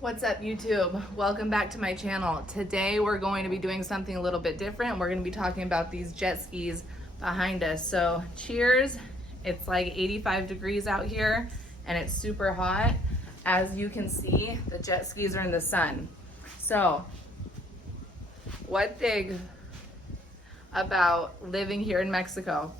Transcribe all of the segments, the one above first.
What's up, YouTube? Welcome back to my channel. Today we're going to be doing something a little bit different. We're going to be talking about these jet skis behind us. So cheers. It's like 85 degrees out here and it's super hot. As you can see, the jet skis are in the sun. So one thing about living here in Mexico,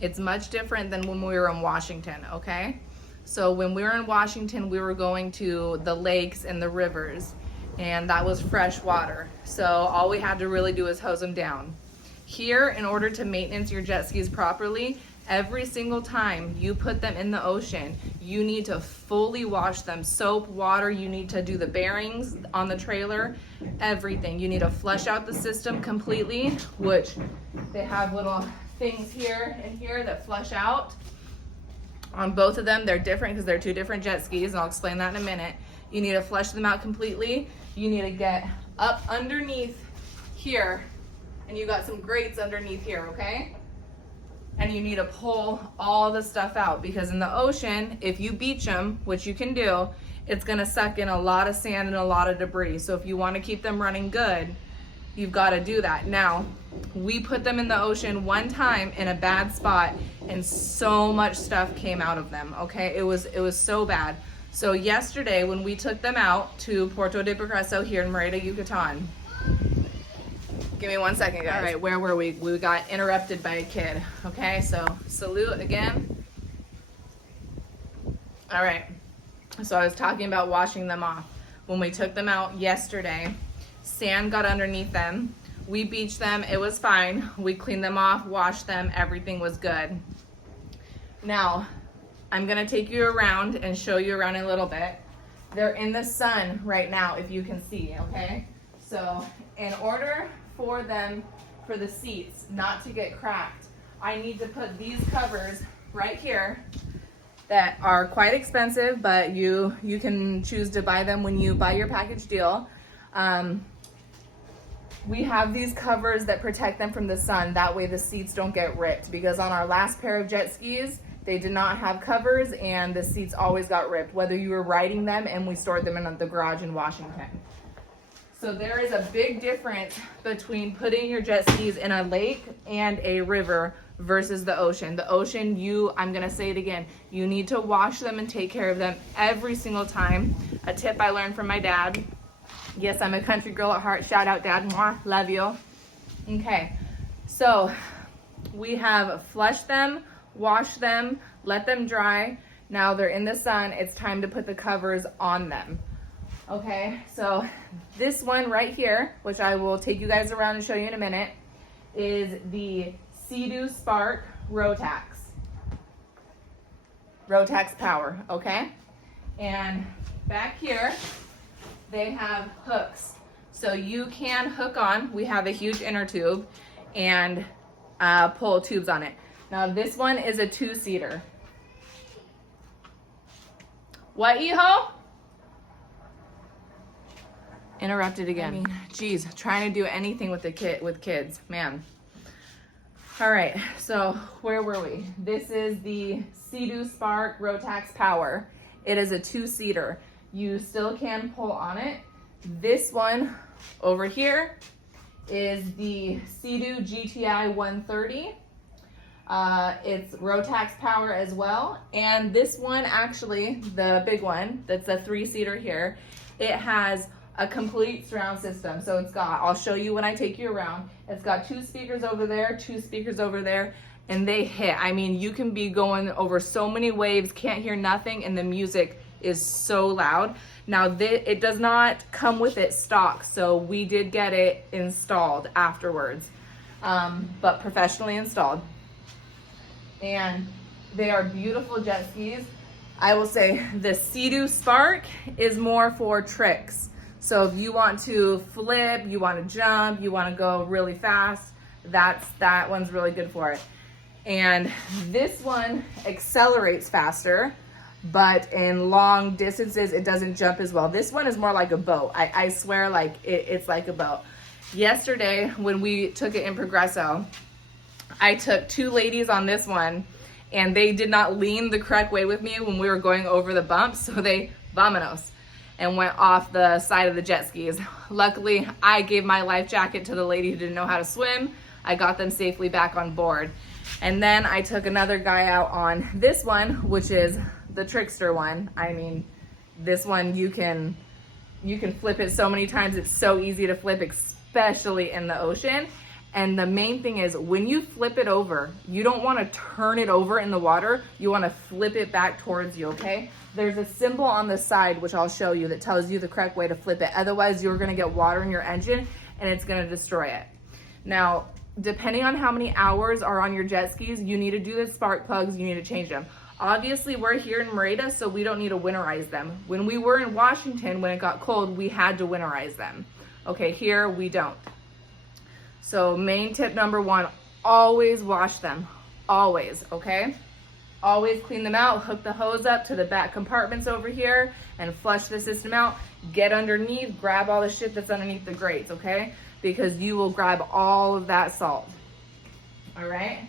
it's much different than when we were in Washington, okay? So when we were in Washington, we were going to the lakes and the rivers, and that was fresh water. So all we had to really do was hose them down. Here, in order to maintenance your jet skis properly, every single time you put them in the ocean, you need to fully wash them. Soap, water, you need to do the bearings on the trailer, everything. You need to flush out the system completely, which they have little things here and here that flush out. On both of them, they're different because they're two different jet skis, and I'll explain that in a minute. You need to flush them out completely. You need to get up underneath here, and you got some grates underneath here, okay? And you need to pull all the stuff out, because in the ocean, if you beach them, which you can do, it's gonna suck in a lot of sand and a lot of debris. So if you wanna keep them running good, you've gotta do that. Now, we put them in the ocean one time in a bad spot, and so much stuff came out of them, okay? It was so bad. So yesterday, when we took them out to Puerto de Progreso here in Merida, Yucatan. Give me 1 second, guys. All right, where were we? We got interrupted by a kid, okay? So salute again. All right, so I was talking about washing them off. When we took them out yesterday, sand got underneath them. We beached them, it was fine. We cleaned them off, washed them, everything was good. Now, I'm gonna take you around and show you around a little bit. They're in the sun right now, if you can see, okay? So, in order for the seats not to get cracked, I need to put these covers right here that are quite expensive, but you can choose to buy them when you buy your package deal. We have these covers that protect them from the sun. That way the seats don't get ripped, because on our last pair of jet skis, they did not have covers and the seats always got ripped, whether you were riding them, and we stored them in the garage in Washington. So there is a big difference between putting your jet skis in a lake and a river versus the ocean. The ocean, I'm gonna say it again, you need to wash them and take care of them every single time. A tip I learned from my dad. Yes, I'm a country girl at heart. Shout out, Dad. Mwah, love you. Okay, so we have flushed them, washed them, let them dry. Now they're in the sun. It's time to put the covers on them. Okay, so this one right here, which I will take you guys around and show you in a minute, is the Seadoo Spark Rotax. Rotax Power, okay? And back here, they have hooks. So you can hook on, we have a huge inner tube, and pull tubes on it. Now this one is a 2-seater. What, Iho? Interrupted again. I mean, geez, trying to do anything with kids, man. All right, so where were we? This is the Seadoo Spark Rotax Power. It is a 2-seater. You still can pull on it. This one over here is the Seadoo GTI 130. It's Rotax Power as well. And this one, actually, the big one, that's a 3-seater here, it has a complete surround system. So it's got, I'll show you when I take you around, it's got 2 speakers over there, 2 speakers over there, and they hit. I mean, you can be going over so many waves, can't hear nothing, and the music is so loud. Now, it does not come with it stock, so we did get it installed afterwards, but professionally installed. And they are beautiful jet skis. I will say the Seadoo Spark is more for tricks. So if you want to flip, you want to jump, you want to go really fast, that one's really good for it. And this one accelerates faster, but in long distances, it doesn't jump as well. This one is more like a boat. I swear, like it's like a boat. Yesterday, when we took it in Progreso, I took 2 ladies on this one, and they did not lean the correct way with me when we were going over the bumps, so they, vámonos. and went off the side of the jet skis. Luckily, I gave my life jacket to the lady who didn't know how to swim. I got them safely back on board. And then I took another guy out on this one, which is the trickster one. I mean, this one you can flip it so many times. It's so easy to flip, especially in the ocean. And the main thing is when you flip it over, you don't want to turn it over in the water. You want to flip it back towards you, okay? There's a symbol on the side, which I'll show you, that tells you the correct way to flip it. Otherwise, you're going to get water in your engine and it's going to destroy it. Now, depending on how many hours are on your jet skis, you need to do the spark plugs, you need to change them. Obviously, we're here in Merida, so we don't need to winterize them. When we were in Washington, when it got cold, we had to winterize them. Okay, here we don't. So main tip number one, always wash them, always, okay? Always clean them out, hook the hose up to the back compartments over here and flush the system out. Get underneath, grab all the shit that's underneath the grates, okay? Because you will grab all of that salt, all right?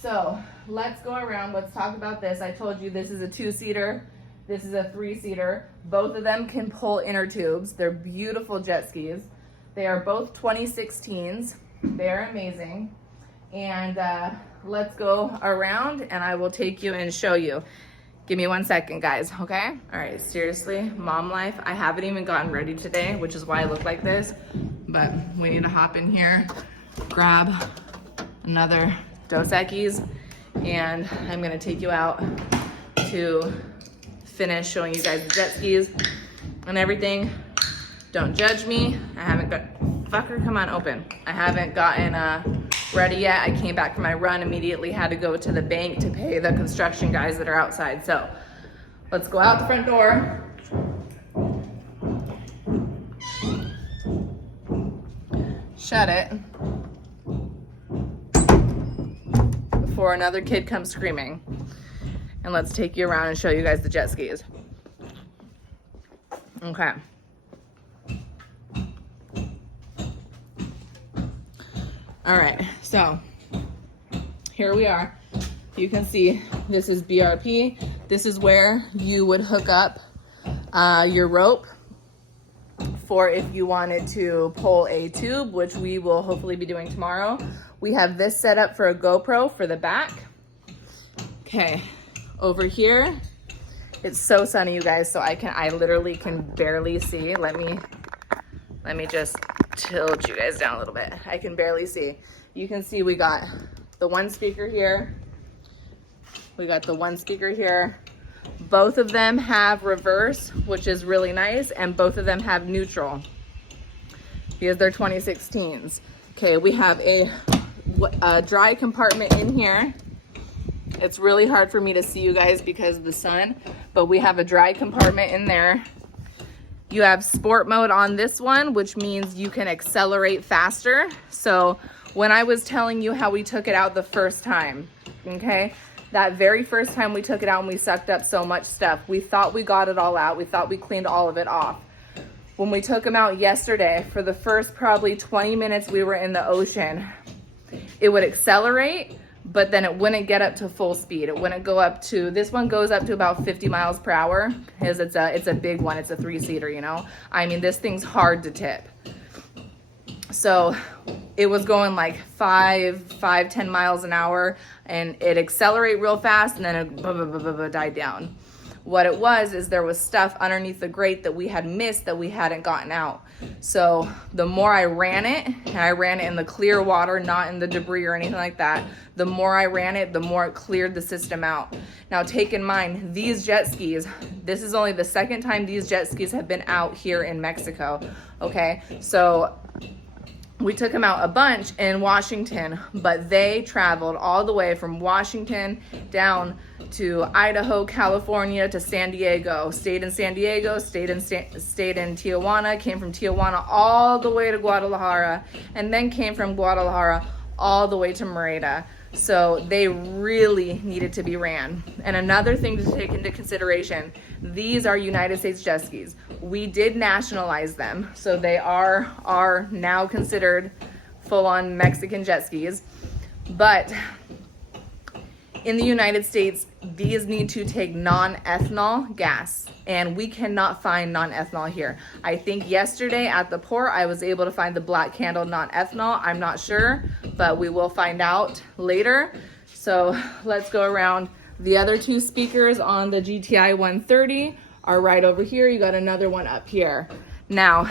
So let's go around, let's talk about this. I told you this is a 2-seater, this is a 3-seater. Both of them can pull inner tubes. They're beautiful jet skis. They are both 2016s. They're amazing. And let's go around and I will take you and show you. Give me 1 second, guys, okay? All right, seriously, mom life. I haven't even gotten ready today, which is why I look like this. But we need to hop in here, grab another Dos Equis, and I'm gonna take you out to finish showing you guys the jet skis and everything. Don't judge me. I haven't got, fucker, come on, open. I haven't gotten ready yet. I came back from my run, immediately had to go to the bank to pay the construction guys that are outside. So let's go out the front door. Shut it. Before another kid comes screaming. And let's take you around and show you guys the jet skis. Okay. All right, so here we are. You can see this is BRP. This is where you would hook up your rope for if you wanted to pull a tube, which we will hopefully be doing tomorrow. We have this set up for a GoPro for the back. Okay, over here, it's so sunny, you guys, so I literally can barely see. Let me just tilt you guys down a little bit. I can barely see. You can see we got the one speaker here. We got the one speaker here. Both of them have reverse, which is really nice, and both of them have neutral because they're 2016s. Okay, we have a dry compartment in here. It's really hard for me to see you guys because of the sun, but we have a dry compartment in there. You have sport mode on this one, which means you can accelerate faster. So when I was telling you how we took it out the first time, okay, that very first time we took it out and we sucked up so much stuff, we thought we got it all out. We thought we cleaned all of it off. When we took them out yesterday, for the first probably 20 minutes we were in the ocean, it would accelerate, but then it wouldn't get up to full speed. It wouldn't go up to, this one goes up to about 50 miles per hour because it's a big one. It's a 3-seater, you know? I mean, this thing's hard to tip. So it was going like 10 miles an hour, and it accelerate real fast and then it died down. What it was is there was stuff underneath the grate that we had missed that we hadn't gotten out. So the more I ran it, and I ran it in the clear water, not in the debris or anything like that, the more I ran it, the more it cleared the system out. Now take in mind, these jet skis, this is only the second time these jet skis have been out here in Mexico, okay? So we took them out a bunch in Washington, but they traveled all the way from Washington down to Idaho, California, to San Diego, stayed in San Diego, stayed in Tijuana, came from Tijuana all the way to Guadalajara, and then came from Guadalajara all the way to Merida. So they really needed to be ran. And another thing to take into consideration, these are United States jet skis. We did nationalize them, so they are now considered full-on Mexican jet skis. But in the United States, these need to take non-ethanol gas, and we cannot find non-ethanol here. I think yesterday at the port I was able to find the Black Candle non-ethanol. I'm not sure, but we will find out later. So let's go around. The other two speakers on the GTI 130 are right over here. You got another one up here. Now,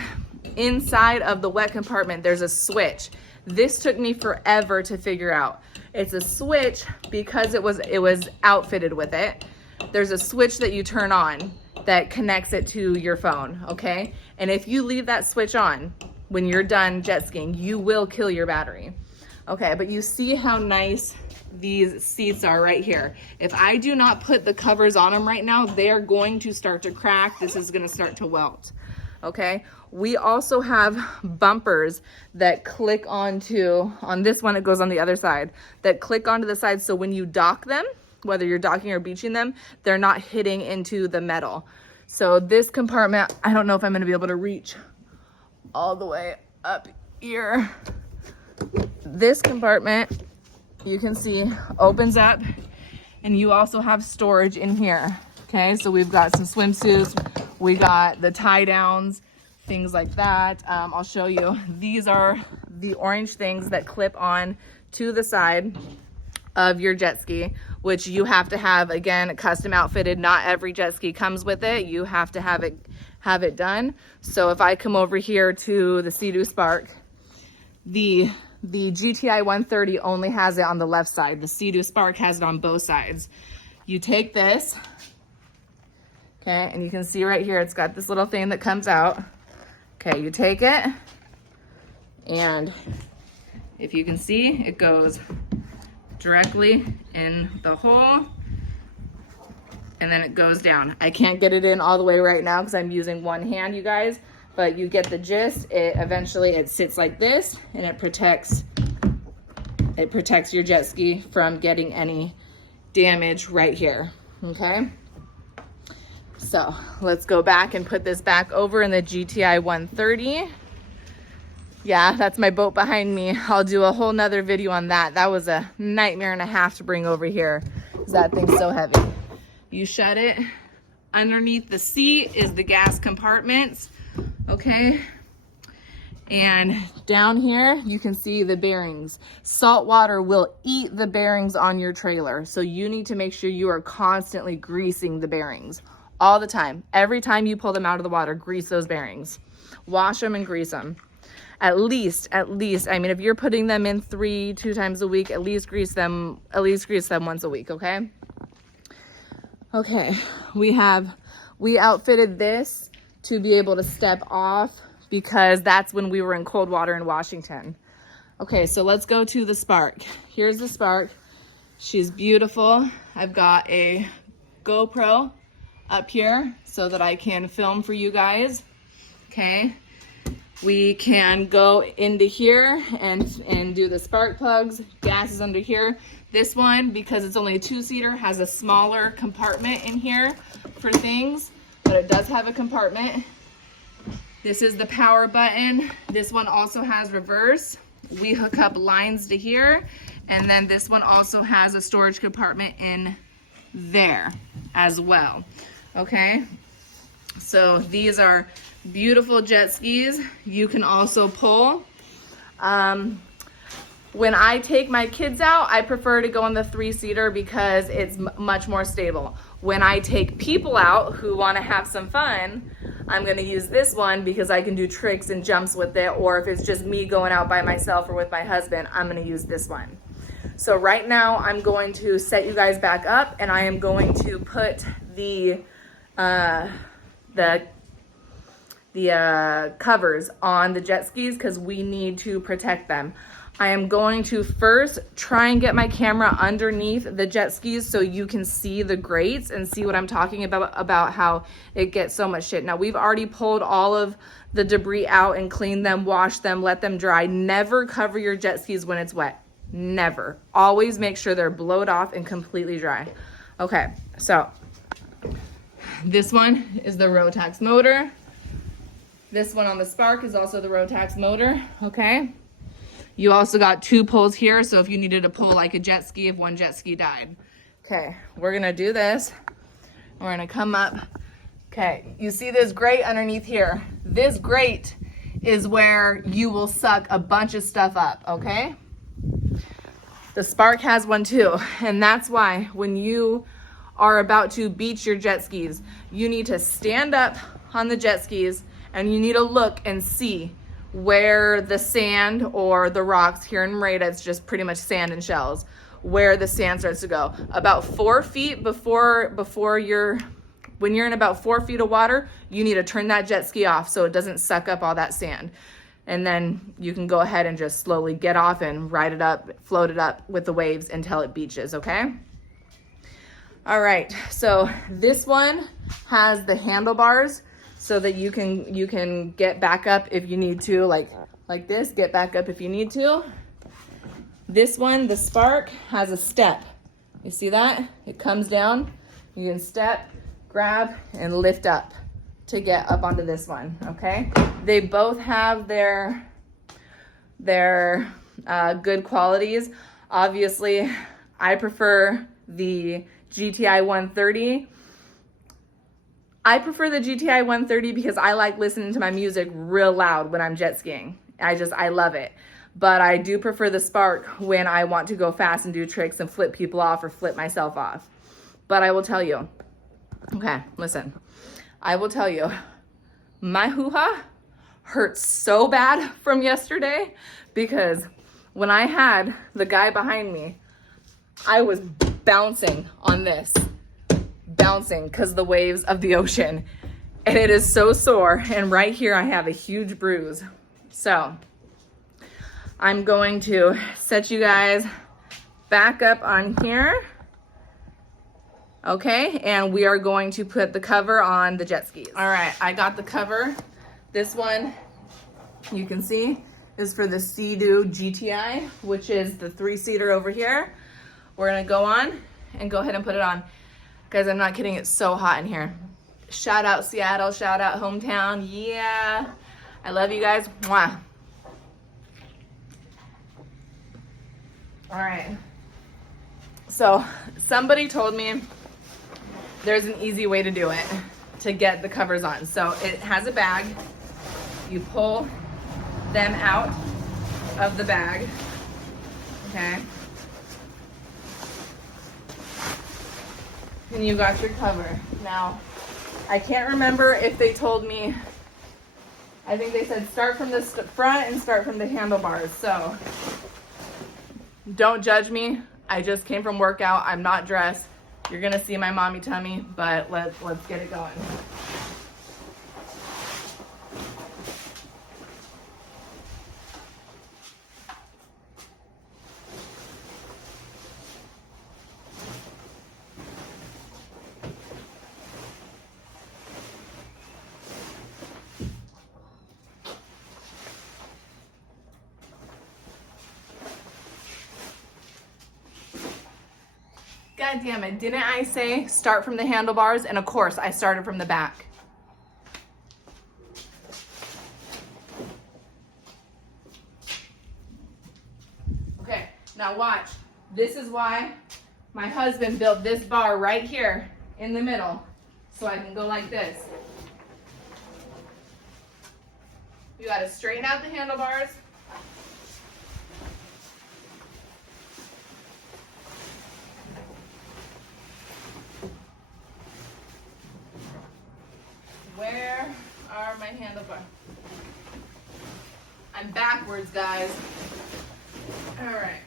inside of the wet compartment, there's a switch. This took me forever to figure out. It's a switch because it was outfitted with it. There's a switch that you turn on that connects it to your phone, okay? And if you leave that switch on when you're done jet skiing, you will kill your battery. Okay, but you see how nice these seats are right here. If I do not put the covers on them right now, they are going to start to crack. This is gonna start to welt, okay? We also have bumpers that click onto, on this one it goes on the other side, that click onto the side, so when you dock them, whether you're docking or beaching them, they're not hitting into the metal. So this compartment, I don't know if I'm gonna be able to reach all the way up here. This compartment, you can see, opens up, and you also have storage in here. Okay, so we've got some swimsuits, we got the tie downs, things like that. I'll show you. These are the orange things that clip on to the side of your jet ski, which you have to have, again, custom outfitted. Not every jet ski comes with it. You have to have it done. So if I come over here to the Seadoo Spark, the GTI 130 only has it on the left side. The Seadoo Spark has it on both sides. You take this, okay, and you can see right here, it's got this little thing that comes out. Okay, you take it, and if you can see, it goes directly in the hole, and then it goes down. I can't get it in all the way right now because I'm using one hand, you guys, but you get the gist. It sits like this, and it protects your jet ski from getting any damage right here, okay? So let's go back and put this back over in the GTI 130. Yeah, that's my boat behind me. I'll do a whole nother video on that. That was a nightmare and a half to bring over here because that thing's so heavy. You shut it. Underneath the seat is the gas compartments, okay? And down here, you can see the bearings. Salt water will eat the bearings on your trailer, so you need to make sure you are constantly greasing the bearings. All the time. Every time you pull them out of the water, grease those bearings. Wash them and grease them. At least, I mean, if you're putting them in 2 times a week, at least grease them once a week, okay? Okay, we outfitted this to be able to step off because that's when we were in cold water in Washington. Okay, so let's go to the Spark. Here's the Spark. She's beautiful. I've got a GoPro up here so that I can film for you guys, okay? We can go into here and do the spark plugs. Gas is under here. This one, because it's only a 2-seater, has a smaller compartment in here for things, but it does have a compartment. This is the power button. This one also has reverse. We hook up lines to here, and then this one also has a storage compartment in there as well. Okay, so these are beautiful jet skis. You can also pull. When I take my kids out, I prefer to go on the 3-seater because it's much more stable. When I take people out who want to have some fun, I'm going to use this one because I can do tricks and jumps with it, or if it's just me going out by myself or with my husband, I'm going to use this one. So right now I'm going to set you guys back up, and I am going to put the covers on the jet skis because we need to protect them. I am going to first try and get my camera underneath the jet skis so you can see the grates and see what I'm talking about how it gets so much shit. Now, we've already pulled all of the debris out and cleaned them, washed them, let them dry. Never cover your jet skis when it's wet. Never. Always make sure they're blowed off and completely dry. Okay, so this one is the Rotax motor. This one on the Spark is also the Rotax motor, okay? You also got 2 pulls here, so if you needed to pull like a jet ski, if one jet ski died. Okay, we're gonna do this. We're gonna come up. Okay, you see this grate underneath here? This grate is where you will suck a bunch of stuff up, okay? The Spark has one too, and that's why when you are about to beach your jet skis, you need to stand up on the jet skis and you need to look and see where the sand or the rocks, here in Merida, it's just pretty much sand and shells, where the sand starts to go. About 4 feet when you're in about 4 feet of water, you need to turn that jet ski off so it doesn't suck up all that sand. And then you can go ahead and just slowly get off and ride it up, float it up with the waves until it beaches, okay? All right, so this one has the handlebars so that you can get back up if you need to, like this, get back up if you need to. This one, the Spark, has a step. You see that? It comes down, you can step, grab, and lift up to get up onto this one, okay? They both have their good qualities. Obviously, I prefer the GTI 130. I prefer the GTI 130 because I like listening to my music real loud when I'm jet skiing. I love it. But I do prefer the Spark when I want to go fast and do tricks and flip people off or flip myself off. But I will tell you, okay, listen, I will tell you, my hoo-ha hurts so bad from yesterday because when I had the guy behind me, I was bouncing on this, bouncing because the waves of the ocean, and it is so sore. And right here, I have a huge bruise. So I'm going to set you guys back up on here. Okay, and we are going to put the cover on the jet skis. All right, I got the cover. This one, you can see, is for the Seadoo GTI, which is the 3-seater over here. We're gonna go on and go ahead and put it on. Guys, I'm not kidding, it's so hot in here. Shout out Seattle, shout out hometown, yeah. I love you guys, mwah. All right, so somebody told me there's an easy way to do it, to get the covers on. So it has a bag. You pull them out of the bag, okay? And you got your cover. Now, I can't remember if they told me, I think they said start from the front and start from the handlebars. So don't judge me. I just came from workout. I'm not dressed. You're gonna see my mommy tummy, but let's get it going. God damn it, didn't I say start from the handlebars? And of course, I started from the back. Okay, now watch. This is why my husband built this bar right here in the middle, so I can go like this. You gotta straighten out the handlebars. Where are my handlebars? I'm backwards, guys. All right.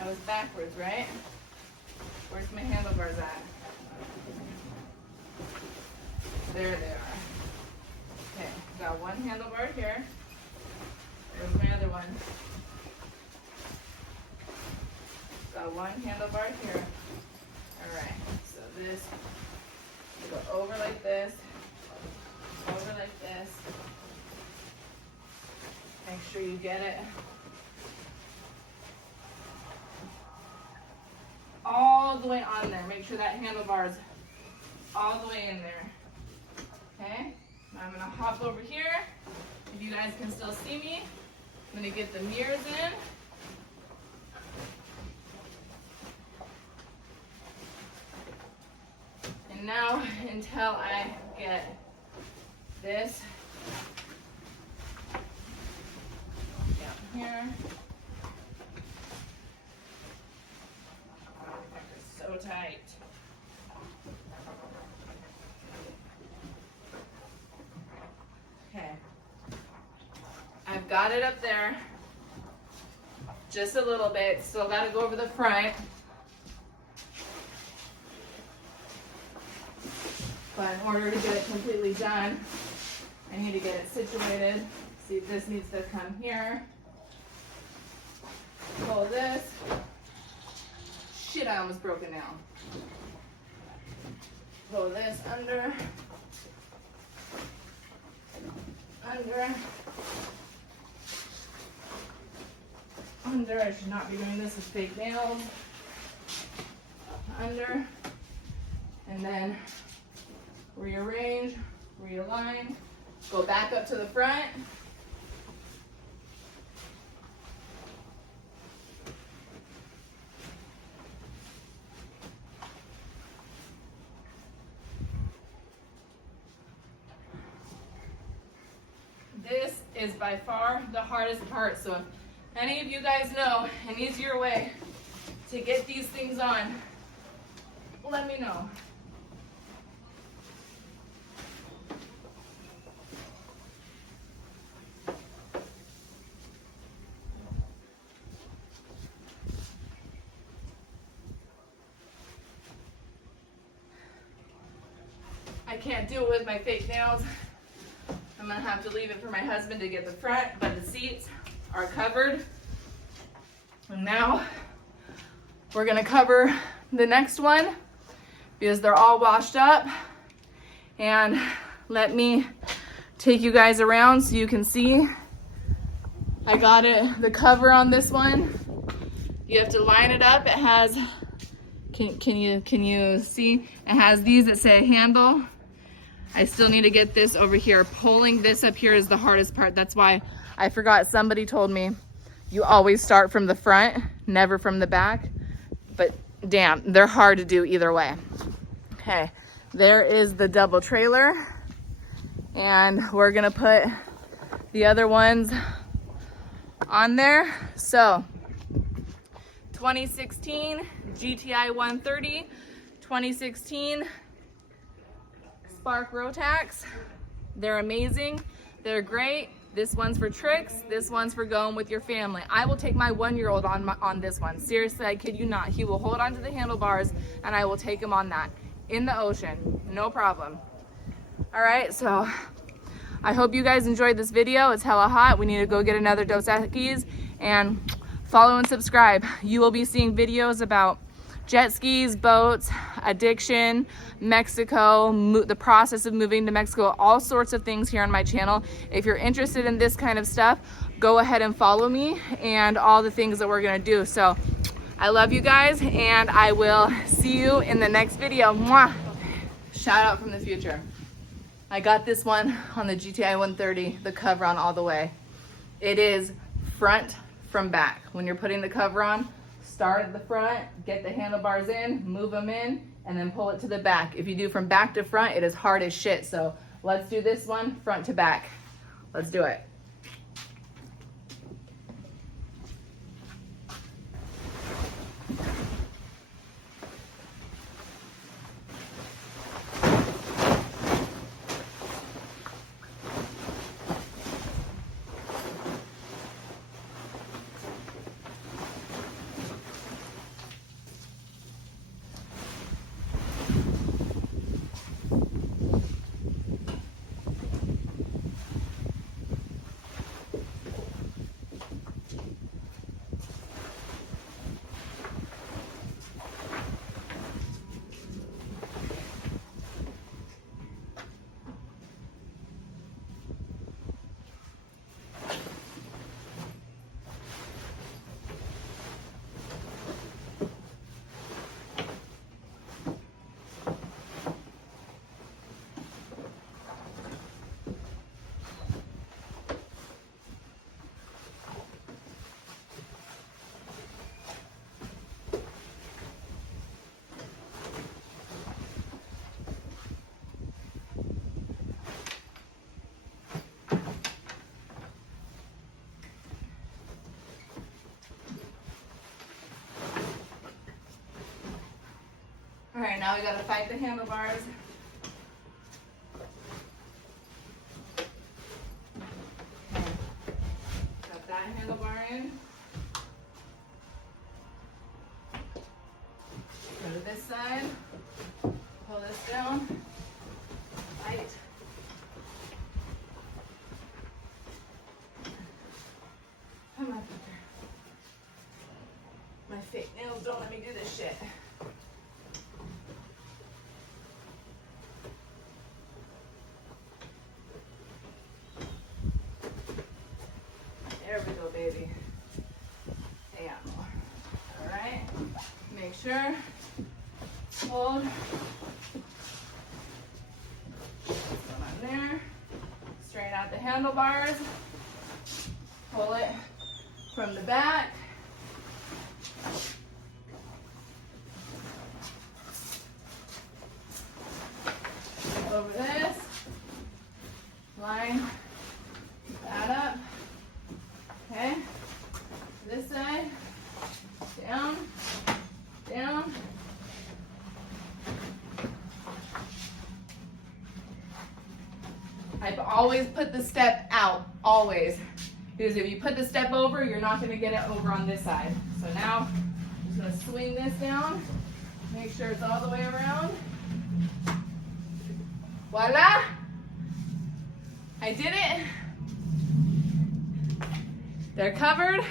I was backwards, right? Where's my handlebars at? There they are. Okay, got one handlebar here. There's my other one. Got one handlebar here. Alright, so this, you go over like this, over like this. Make sure you get it all the way on there. Make sure that handlebar is all the way in there. Okay, now I'm gonna hop over here. If you guys can still see me, I'm gonna get the mirrors in. And now, until I get this down here. It's so tight. Okay. I've got it up there. Just a little bit. Still got to go over the front. But in order to get it completely done, I need to get it situated. See, this needs to come here. Pull this. Shit, I almost broke it now. Pull this under. Under. Under. I should not be doing this with fake nails. Under. And then rearrange, realign, go back up to the front. This is by far the hardest part, so if any of you guys know an easier way to get these things on, let me know. I can't do it with my fake nails. I'm gonna have to leave it for my husband to get the front, but the seats are covered. And now we're gonna cover the next one because they're all washed up. And let me take you guys around so you can see. I got the cover on this one. You have to line it up. It has, can you see? It has these that say handle. I still need to get this over here. Pulling this up here is the hardest part. That's why I forgot. Somebody told me you always start from the front, never from the back. But damn, they're hard to do either way. Okay, there is the double trailer. And we're gonna put the other ones on there. So 2016 GTI 130, 2016 Spark Rotax. They're amazing. They're great. This one's for tricks. This one's for going with your family. I will take my 1-year-old on this one. Seriously, I kid you not. He will hold onto the handlebars and I will take him on that in the ocean. No problem. All right, so I hope you guys enjoyed this video. It's hella hot. We need to go get another Dos Equis and follow and subscribe. You will be seeing videos about jet skis, boats, addiction, Mexico, the process of moving to Mexico, all sorts of things here on my channel. If you're interested in this kind of stuff, go ahead and follow me and all the things that we're gonna do. So I love you guys and I will see you in the next video. Mwah! Shout out from the future. I got this one on the GTI 130, the cover on all the way. It is front from back. When you're putting the cover on, start at the front, get the handlebars in, move them in, and then pull it to the back. If you do from back to front, it is hard as shit. So let's do this one front to back. Let's do it. All right, now we gotta fight the handlebars. Got that handlebar in. Go to this side, pull this down, fight. Come on, Peter. My fake nails don't let me do this shit. There we go, baby. Hey, more. All right. Make sure. Hold. Come on there. Straighten out the handlebars. Pull it from the back. Over this. Line that up. Okay. This side. Down. Down. I've always put the step out, always. Because if you put the step over, you're not gonna get it over on this side. So now, I'm just gonna swing this down, make sure it's all the way around. Voila! I did it. They're covered.